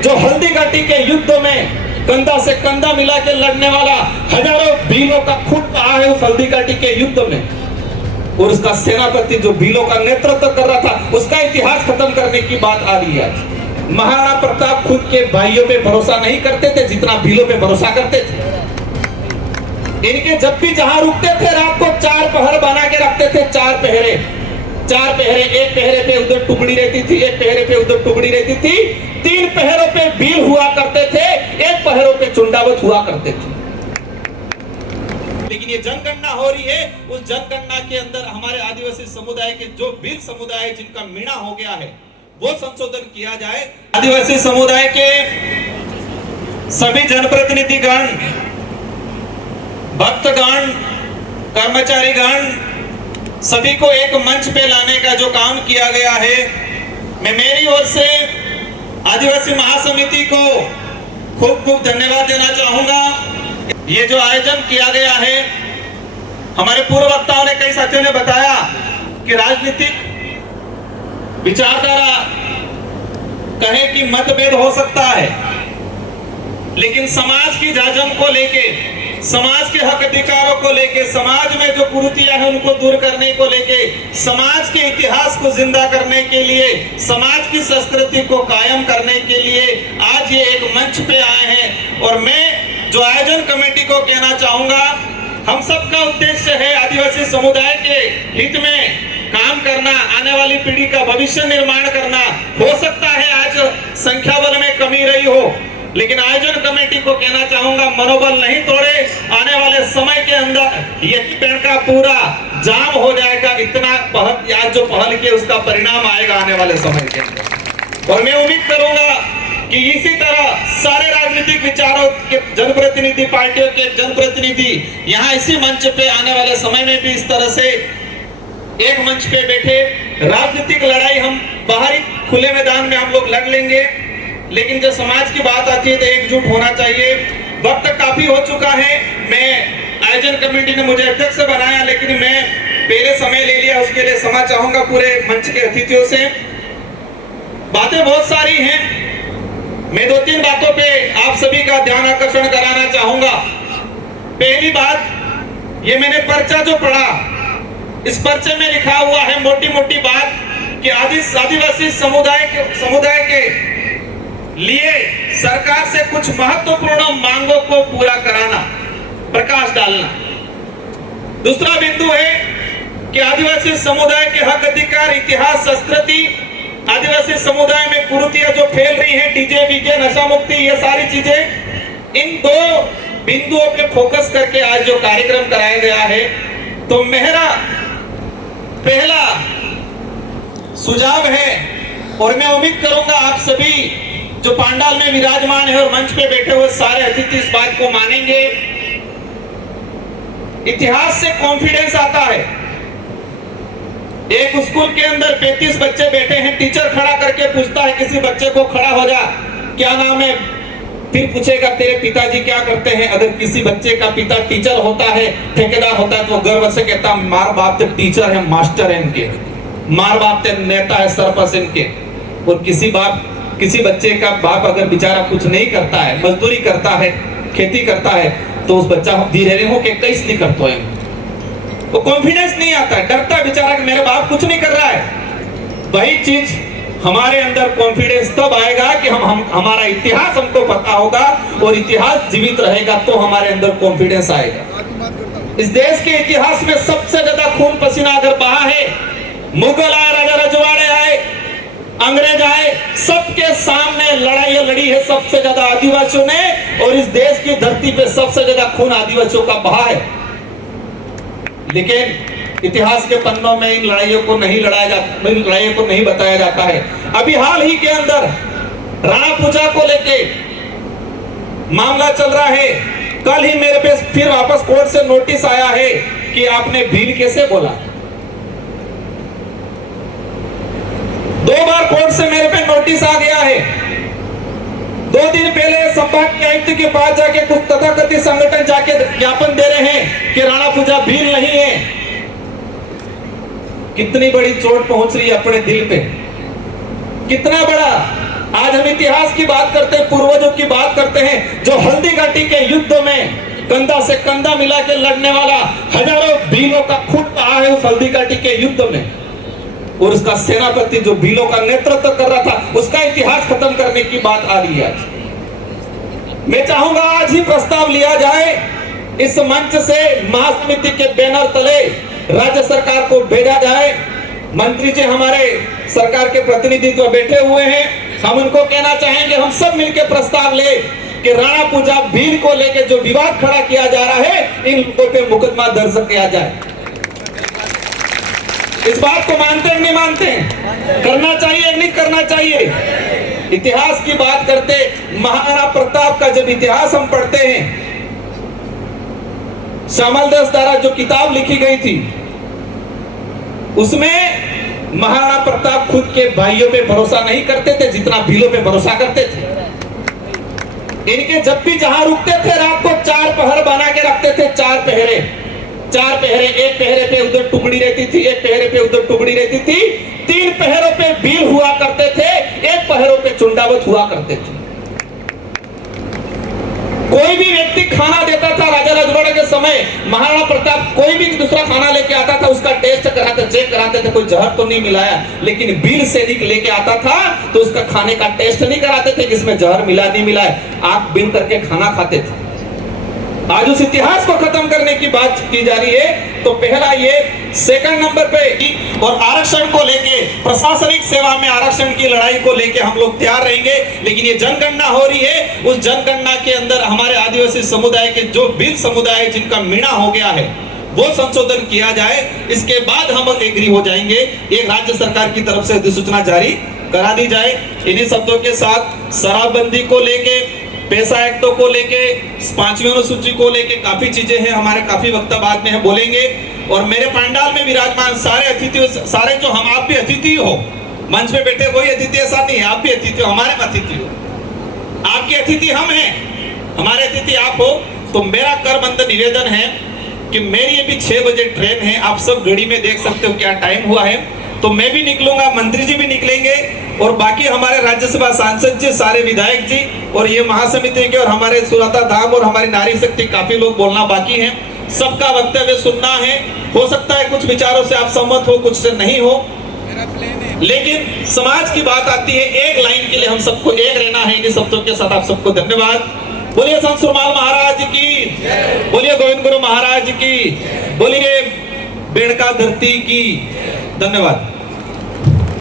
जो हल्दी घाटी के युद्ध में कंधा से कंधा मिला के लड़ने वाला हजारों भीलों का खून बहा है उस हल्दी घाटी के युद्ध में, और उसका सेनापति जो भीलों का नेतृत्व कर रहा था, उसका इतिहास खत्म करने की बात आ रही है। महाराणा प्रताप खुद के भाइयों पे भरोसा नहीं करते थे जितना भीलों पे भरोसा करते थे। इनके जब भी जहां रुकते थे रात को 4 पहर बना के रखते थे, 4 पहरे, एक पहरे पे उधर टुकड़ी रहती थी, एक पहरे पे उधर टुकड़ी रहती थी, 3 पहरों पे भील हुआ करते थे, 1 पहरों पे चुंडावत हुआ करते थे। लेकिन ये जनगणना हो रही है, उस जनगणना के अंदर हमारे आदिवासी समुदाय के जो भील समुदाय जिनका मीणा हो गया है वो संशोधन किया जाए। आदिवासी समुदाय के सभी जनप्रतिनिधिगण, भक्तगण, कर्मचारीगण, सभी को एक मंच पे लाने का जो काम किया गया है, मैं मेरी ओर से आदिवासी महासमिति को खूब खूब धन्यवाद देना चाहूंगा। ये जो आयोजन किया गया है, हमारे पूर्व वक्ताओं ने, कई साथियों ने बताया कि राजनीतिक विचारधारा कहे कि मतभेद हो सकता है, लेकिन समाज की जाजम को लेके, समाज के हक अधिकारों को लेके, समाज में जो कुरीतियां हैं उनको दूर करने को लेके, समाज के इतिहास को जिंदा करने के लिए, समाज की संस्कृति को कायम करने के लिए आज ये एक मंच पे आए हैं। और मैं जो आयोजन कमेटी को कहना चाहूंगा, हम सबका उद्देश्य है आदिवासी समुदाय के हित में काम करना, आने वाली पीढ़ी का भविष्य निर्माण करना। हो सकता है आज संख्या बल में कमी रही हो, लेकिन आयोजन कमेटी को कहना चाहूंगा, मनोबल नहीं तोड़े, आने वाले समय के अंदर यही पेड़ का पूरा जाम हो जाएगा। इतना पहल आज जो पहल की उसका परिणाम आएगा आने वाले समय के अंदर। और मैं उम्मीद करूंगा कि इसी तरह सारे राजनीतिक विचारों के जनप्रतिनिधि, पार्टियों के जनप्रतिनिधि यहाँ इसी मंच पे आने वाले समय में भी इस तरह से एक मंच पे बैठे, राजनीतिक लड़ाई हम बाहरी खुले मैदान में हम लोग लड़ लेंगे, लेकिन जब समाज की बात आती है तो एकजुट होना चाहिए। वक्त काफी हो चुका है, मैं आयोजन कमेटी ने मुझे अध्यक्ष बनाया, लेकिन मैं पहले समय ले लिया, उसके लिए क्षमा चाहूंगा पूरे मंच के अतिथियों से। बातें बहुत सारी हैं, मैं 2-3 बातों पे आप सभी का ध्यान आकर्षण कराना चाहूंगा। पहली बात, ये मैंने पर्चा जो पढ़ा, इस पर्चे में लिखा हुआ है मोटी मोटी बात कि आदिवासी समुदाय के लिए सरकार से कुछ महत्वपूर्ण मांगों को पूरा कराना, प्रकाश डालना। दूसरा बिंदु है कि आदिवासी समुदाय के हक अधिकार, इतिहास, संस्कृति, आदिवासी समुदाय में कुरीतियां जो फैल रही हैं, डीजे वीजे, नशा मुक्ति, ये सारी चीजें, इन 2 बिंदुओं पे फोकस करके आज जो कार्यक्रम कराया गया है, तो मेरा पहला सुझाव है, और मैं उम्मीद करूंगा आप सभी जो पंडाल में विराजमान है और मंच पे बैठे हुए सारे अतिथि इस बात को मानेंगे। इतिहास से कॉन्फिडेंस आता है। एक स्कूल के अंदर 35 बच्चे बैठे हैं, टीचर खड़ा करके पूछता है किसी बच्चे को, खड़ा हो जा, क्या नाम है, फिर पूछेगा तेरे पिताजी क्या करते हैं। अगर किसी बच्चे का पिता टीचर होता है, ठेकेदार होता है, तो गर्व से कहता मार बाप ते टीचर है, मास्टर है इनके, मार बाप ते नेता है, सरपंच इनके। और किसी बच्चे का बाप अगर बेचारा कुछ नहीं करता है, मजदूरी करता है, खेती करता है, तो उस बच्चा धीरे हो के कैसे नहीं करता है, वो कॉन्फिडेंस नहीं आता है, डरता है बेचारा कि मेरे बाप कुछ नहीं कर रहा है। वही चीज हमारे अंदर कॉन्फिडेंस तब आएगा कि हमारा इतिहास हमको पता होगा, और इतिहास जीवित रहेगा तो हमारे अंदर कॉन्फिडेंस आएगा। इस देश के इतिहास में सबसे ज्यादा खून पसीना अगर बहा है, मुगल आए, राजा रजवाड़े आए, अंग्रेज आए, सबके सामने लड़ाई लड़ी है सबसे ज्यादा आदिवासियों ने, और इस देश की धरती पे सबसे ज्यादा खून आदिवासियों का बहा है। लेकिन इतिहास के पन्नों में इन लड़ाइयों को नहीं लड़ाइयों को नहीं बताया जाता है। अभी हाल ही के अंदर राणा पूजा को लेके मामला चल रहा है। कल ही मेरे पे फिर वापस कोर्ट से नोटिस आया है कि आपने भील कैसे बोला। 2 बार कोर्ट से मेरे पे नोटिस आ गया है। 2 दिन पहले संभाग के आयुक्त के पास जाके कुछ तथाकथित संगठन जाके ज्ञापन दे रहे हैं कि राणा पूजा भील नहीं है। कितनी बड़ी चोट पहुंच रही है अपने दिल पे, कितना बड़ा आज हम इतिहास की बात करते हैं, पूर्वजों की बात करते हैं, जो हल्दी घाटी के युद्ध में कंधा से कंधा मिला के लड़ने वाला हजारों भीलों का खून बहा है उस हल्दी घाटी के युद्ध में, और उसका सेनापति जो भीलों का नेतृत्व कर रहा था, उसका इतिहास खत्म करने की बात आ रही है आज। मैं चाहूंगा आज ही प्रस्ताव लिया जाए, इस मंच से महासमिति के बैनर तले राज्य सरकार को भेजा जाए। मंत्री जी हमारे सरकार के प्रतिनिधित्व बैठे हुए हैं, हम उनको कहना चाहेंगे, हम सब मिलकर प्रस्ताव ले कि राणा पूजा भील को लेकर जो विवाद खड़ा किया जा रहा है, इन लोगों पे मुकदमा दर्ज किया जाए। इस बात को मानते हैं नहीं मानते हैं? करना चाहिए नहीं करना चाहिए? इतिहास की बात करते, महाराणा प्रताप का जब इतिहास हम पढ़ते हैं, श्यामल दास द्वारा जो किताब लिखी गई थी, उसमें महाराणा प्रताप खुद के भाइयों पे भरोसा नहीं करते थे जितना भीलों पे भरोसा करते थे। इनके जब भी जहां रुकते थे, रात को 4 पहर बना के रखते थे, 4 पहरे, एक पहरे पे उधर टुकड़ी रहती थी, एक पहरे पे उधर टुकड़ी रहती थी, 3 पहरों पे भील हुआ करते थे, 1 पहरों पे चुंडावत हुआ करते थे। कोई भी व्यक्ति खाना देता था राजा रजवाड़े के समय, महाराणा प्रताप कोई भी दूसरा खाना लेके आता था, उसका टेस्ट कराते, चेक कराते थे, कोई जहर तो नहीं मिलाया। लेकिन भील सैनिक लेके आता था तो उसका खाने का टेस्ट नहीं कराते थे जिसमें जहर मिला नहीं मिला है, आंख बीन करके खाना खाते थे। आज उस इतिहास को खत्म करने की बात की जा रही है। तो पहला ये, सेकंड नंबर पे, और आरक्षण को लेके, प्रशासनिक सेवा में आरक्षण की लड़ाई को लेके हम लोग तैयार रहेंगे। लेकिन ये जनगणना हो रही है, उस जनगणना के अंदर हमारे आदिवासी समुदाय के जो भील समुदाय जिनका मीणा हो गया है, वो संशोधन किया जाए। इसके बाद हम एग्री हो जाएंगे, एक राज्य सरकार की तरफ से अधिसूचना जारी करा दी जाए। इन्हीं शब्दों के साथ शराबबंदी को लेके, पैसा एक्टों को लेके, 5वीं अनुसूची को लेके काफी चीजें हैं, हमारे काफी वक्ता बाद में है बोलेंगे। और मेरे पंडाल में विराजमान सारे अतिथि, सारे जो हम, आप भी अतिथि हो, मंच पे बैठे वही अतिथि, ऐसा नहीं है, आप भी अतिथि हो, हमारे में अतिथि हो, आपके अतिथि हम हैं, हमारे अतिथि आप हो। तो मेरा करबंद निवेदन है कि मेरी अभी 6 बजे ट्रेन है, आप सब घड़ी में देख सकते हो क्या टाइम हुआ है, तो मैं भी निकलूंगा, मंत्री जी भी निकलेंगे, और बाकी हमारे राज्यसभा सांसद जी, सारे विधायक जी, और ये महासमिति के, और हमारे सुरता धाम और हमारी नारी शक्ति, काफी लोग बोलना बाकी हैं। सबका वक्तव्य सुनना है। हो सकता है कुछ विचारों से आप सहमत हो, कुछ से नहीं हो, लेकिन समाज की बात आती है, एक लाइन के लिए हम सबको एक रहना है। इन शब्दों के साथ आप सबको धन्यवाद। बोलिए संत सुरमाल महाराज की, बोलिए गोविंद गुरु महाराज की, बोलिए बेड़का धरती की। धन्यवाद।